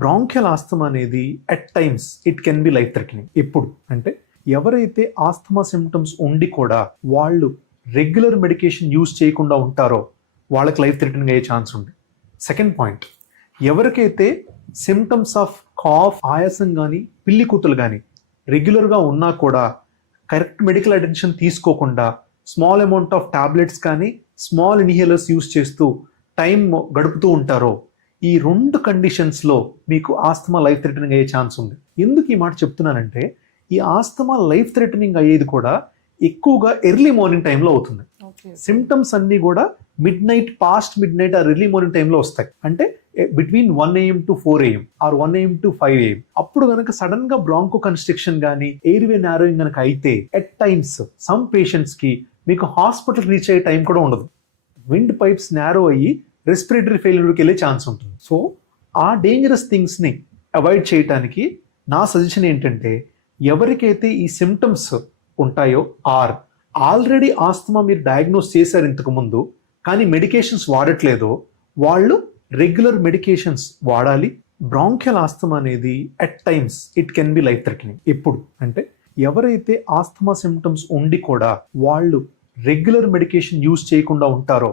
Bronchial asthma అనేది at times it can be life threatening. ఎప్పుడు అంటే ఎవరైతే ఆస్తమా సిమ్టమ్స్ ఉండి కూడా వాళ్ళు రెగ్యులర్ మెడికేషన్ యూజ్ చేయకుండా ఉంటారో వాళ్ళకి లైఫ్ థ్రెటనింగ్ అయ్యే ఛాన్స్ ఉంది. సెకండ్ పాయింట్, ఎవరికైతే సిమ్టమ్స్ ఆఫ్ కాఫ్, ఆయాసం కానీ పిల్లి కూతులు కానీ రెగ్యులర్గా ఉన్నా కూడా కరెక్ట్ మెడికల్ అటెన్షన్ తీసుకోకుండా స్మాల్ అమౌంట్ ఆఫ్ టాబ్లెట్స్ కానీ స్మాల్ ఇన్హేలర్స్ యూజ్ చేస్తూ టైం గడుపుతూ ఉంటారో ఈ రెండు కండిషన్స్లో మీకు ఆస్తమా లైఫ్ థ్రెటనింగ్ అయ్యే ఛాన్స్ ఉంది. ఎందుకు ఈ మాట చెప్తున్నానంటే ఈ ఆస్తమా లైఫ్ థ్రెటనింగ్ అయ్యేది కూడా ఎక్కువగా ఎర్లీ మార్నింగ్ టైంలో అవుతుంది. సిమ్టమ్స్ అన్నీ కూడా past midnight or early morning టైంలో వస్తాయి. అంటే between 1 AM to 4 AM or 1 AM to 5 AM. అప్పుడు కనుక సడన్ గా బ్రాంకో కన్స్ట్రిక్షన్ కానీ ఎయిర్వే నారోయింగ్ కనుక అయితే ఎట్ టైమ్స్ సమ్ పేషెంట్స్ కి మీకు హాస్పిటల్ రీచ్ అయ్యే టైం కూడా ఉండదు. విండ్ పైప్స్ నారో అయ్యి రెస్పిరేటరీ ఫెయిల్యూర్కి వెళ్ళే ఛాన్స్ ఉంటుంది. సో ఆ డేంజరస్ థింగ్స్ని అవాయిడ్ చేయడానికి నా సజెషన్ ఏంటంటే ఎవరికైతే ఈ సిమ్టమ్స్ ఉంటాయో ఆర్ ఆల్రెడీ ఆస్తమా మీరు డయాగ్నోస్ చేశారు ఇంతకు ముందు కానీ మెడికేషన్స్ వాడట్లేదో వాళ్ళు రెగ్యులర్ మెడికేషన్స్ వాడాలి. బ్రాంకియల్ ఆస్తమా అనేది at times it can be life threatening. ఎప్పుడు అంటే ఎవరైతే ఆస్తమా సిమ్టమ్స్ ఉండి కూడా వాళ్ళు రెగ్యులర్ మెడికేషన్ యూజ్ చేయకుండా ఉంటారో